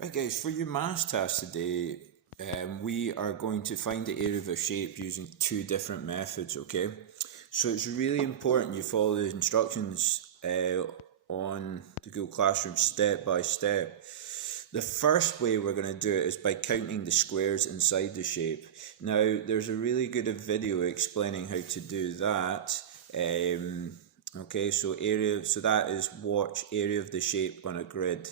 Right guys, for your maths task today, we are going to find the area of a shape using two different methods, okay? So it's really important you follow the instructions on the Google Classroom step by step. The first way we're going to do it is by counting the squares inside the shape. Now, there's a really good video explaining how to do that. Okay, so that is watch area of the shape on a grid.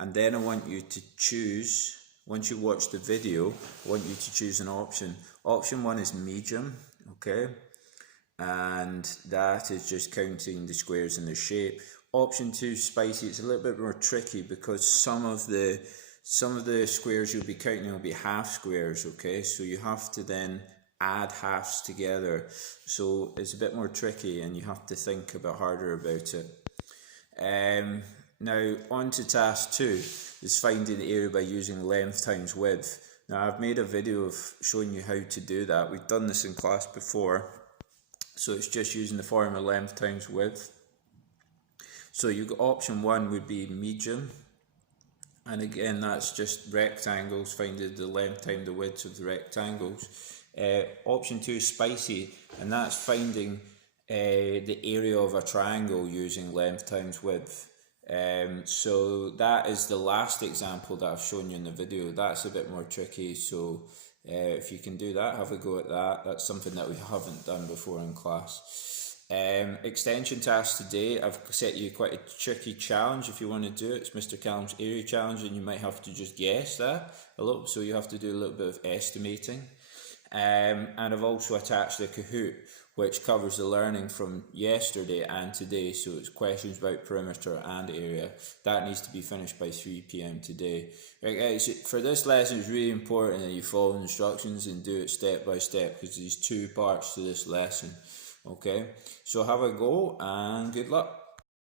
And then I want you to choose, once you watch the video, I want you to choose an option. Option 1 is medium, okay? And that is just counting the squares in the shape. Option 2 is spicy. It's a little bit more tricky because some of the squares you'll be counting will be half squares, okay? So you have to then add halves together. So it's a bit more tricky and you have to think a bit harder about it. Now on to task 2 is finding the area by using length times width. Now I've made a video of showing you how to do that. We've done this in class before. So it's just using the formula length times width. So you got option 1 would be medium. And again, that's just rectangles, finding the length times the width of the rectangles. Option 2 is spicy, and that's finding the area of a triangle using length times width. So that is the last example that I've shown you in the video. That's a bit more tricky, so if you can do that, have a go at that. That's something that we haven't done before in class. Extension task today, I've set you quite a tricky challenge if you want to do it. It's Mr. Callum's area challenge, and you might have to just guess that a little, so you have to do a little bit of estimating. And I've also attached a Kahoot, which covers the learning from yesterday and today, so it's questions about perimeter and area. That needs to be finished by 3 p.m. today. Right guys, for this lesson it's really important that you follow the instructions and do it step by step, because there's 2 parts to this lesson. Okay, so have a go and good luck.